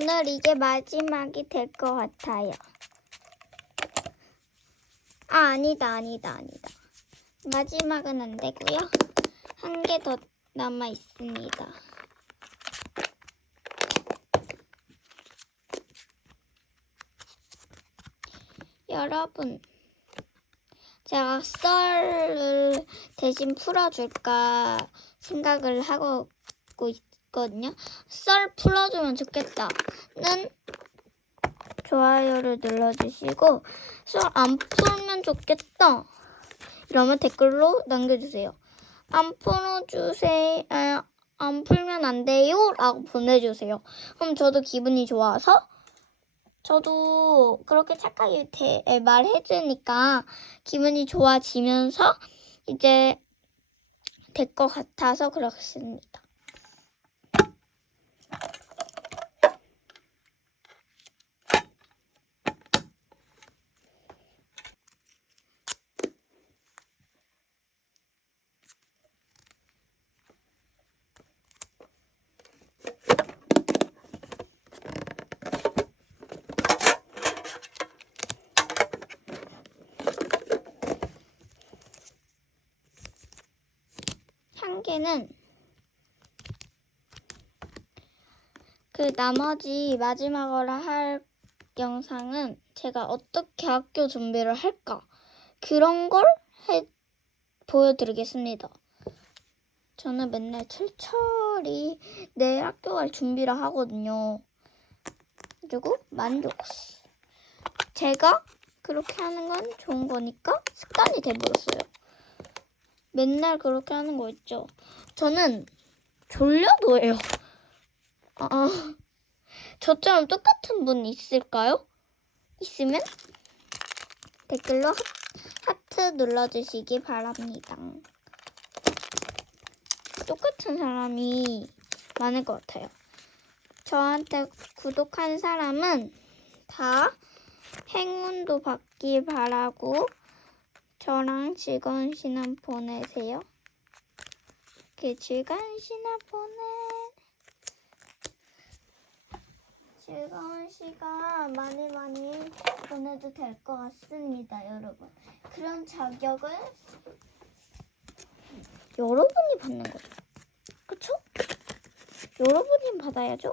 오늘 이게 마지막이 될 것 같아요. 아, 아니다, 아니다, 아니다. 마지막은 안 되고요. 한 개 더 남아 있습니다. 여러분, 제가 썰을 대신 풀어줄까 생각을 하고 있 거든요. 썰 풀어주면 좋겠다는 좋아요를 눌러주시고 썰 안 풀면 좋겠다. 이러면 댓글로 남겨주세요. 안 풀어주세요. 아, 안 풀면 안 돼요. 라고 보내주세요. 그럼 저도 기분이 좋아서 저도 그렇게 착하게 대, 에, 말해주니까 기분이 좋아지면서 이제 될 것 같아서 그렇습니다. 향기는 그 나머지 마지막으로 할 영상은 제가 어떻게 학교 준비를 할까 그런 걸 해, 보여드리겠습니다. 저는 맨날 철철이 내일 학교 갈 준비를 하거든요. 그리고 만족. 제가 그렇게 하는 건 좋은 거니까 습관이 돼버렸어요. 맨날 그렇게 하는 거 있죠. 저는 졸려도 해요. 아, 저처럼 똑같은 분 있을까요? 있으면 댓글로 하- 하트 눌러주시기 바랍니다. 똑같은 사람이 많을 것 같아요. 저한테 구독한 사람은 다 행운도 받길 바라고 저랑 즐거운 시간 보내세요. 그 즐거운 시간 보내. 즐거운 시간 많이 많이 보내도 될 것 같습니다, 여러분. 그런 자격을 여러분이 받는 거죠. 그쵸? 여러분이 받아야죠.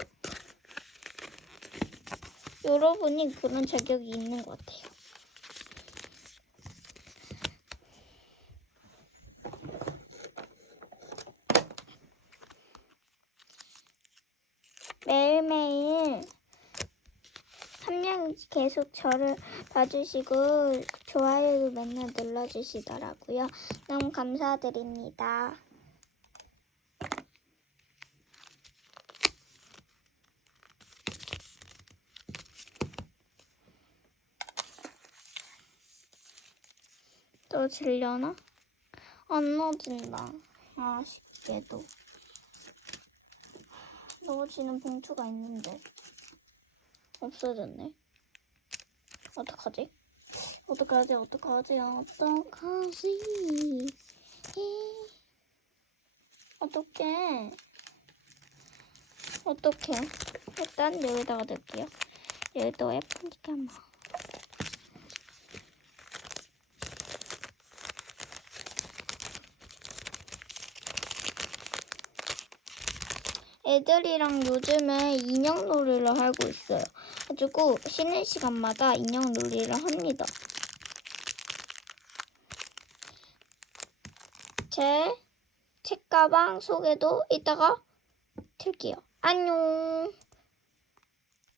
여러분이 그런 자격이 있는 것 같아요. 매일매일 한 명 계속 저를 봐주시고 좋아요도 맨날 눌러주시더라고요. 너무 감사드립니다. 또 질려나? 안 넣어진다. 아쉽게도. 넣어지는 봉투가 있는데 없어졌네. 어떡하지? 어떡하지? 어떡하지? 어떡하지? 이- 어떡해? 어떡해? 일단 여기다가 넣을게요. 여기도 예쁘니까 뭐. 애들이랑 요즘에 인형 놀이를 하고 있어요. 가지고 쉬는 시간마다 인형 놀이를 합니다. 제 책가방 속에도 이따가 틀게요. 안녕.